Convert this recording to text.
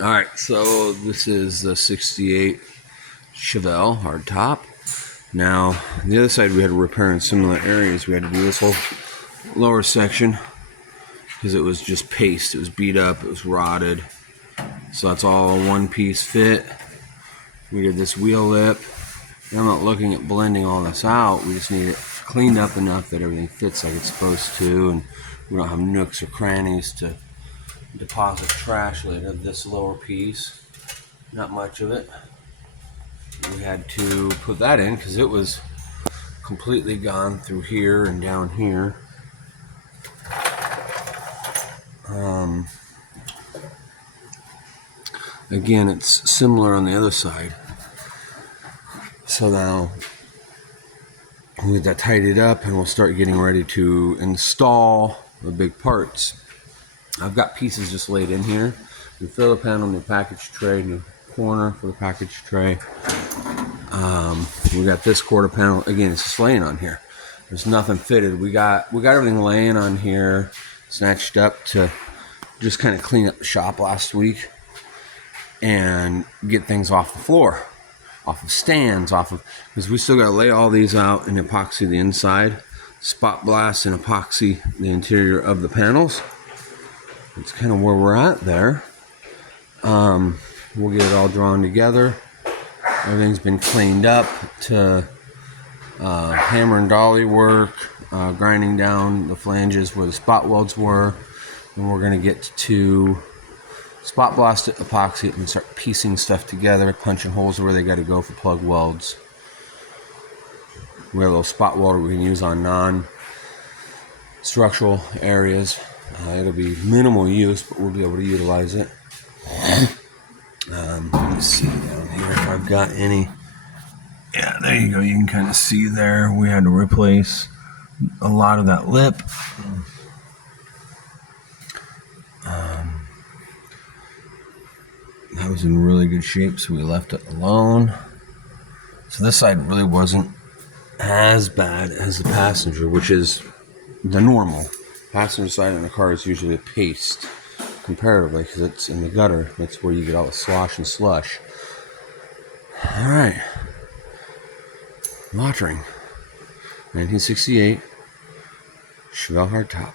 Alright, so this is the 68 Chevelle hardtop. Now, on the other side we had to repair in similar areas. We had to do this whole lower section because it was just paste. It was beat up, it was rotted. So that's all a one-piece fit. We did this wheel lip. I'm not looking at blending all this out. We just need it cleaned up enough that everything fits like it's supposed to, and we don't have nooks or crannies to deposit trash later. This lower piece, not much of it. We had to put that in because it was completely gone through here and down here. Again, it's similar on the other side. So now we'll get that tidied up and we'll start getting ready to install the big parts. I've got pieces just laid in here. We fill the panel in the package tray in the corner for the package tray. We got this quarter panel. Again, it's just laying on here. There's nothing fitted. We got everything laying on here, snatched up to just kind of clean up the shop last week and get things off the floor, off of stands, because we still got to lay all these out and epoxy the inside, spot blast and epoxy the interior of the panels. That's kind of where we're at there. We'll get it all drawn together. Everything's been cleaned up to hammer and dolly work, grinding down the flanges where the spot welds were, and we're going to get to spot blast it, epoxy it, and start piecing stuff together, punching holes where they got to go for plug welds. We have a little spot welder we can use on non-structural areas. It'll be minimal use, but we'll be able to utilize it. Let me see down here if I've got any. Yeah, there you go. You can kind of see there. We had to replace a lot of that lip. That was in really good shape, so we left it alone. So this side really wasn't as bad as the passenger, which is the normal. Passenger side in a car is usually a paste, comparatively, because it's in the gutter. That's where you get all the slosh and slush. All right. Lottering. 1968 Chevelle hardtop.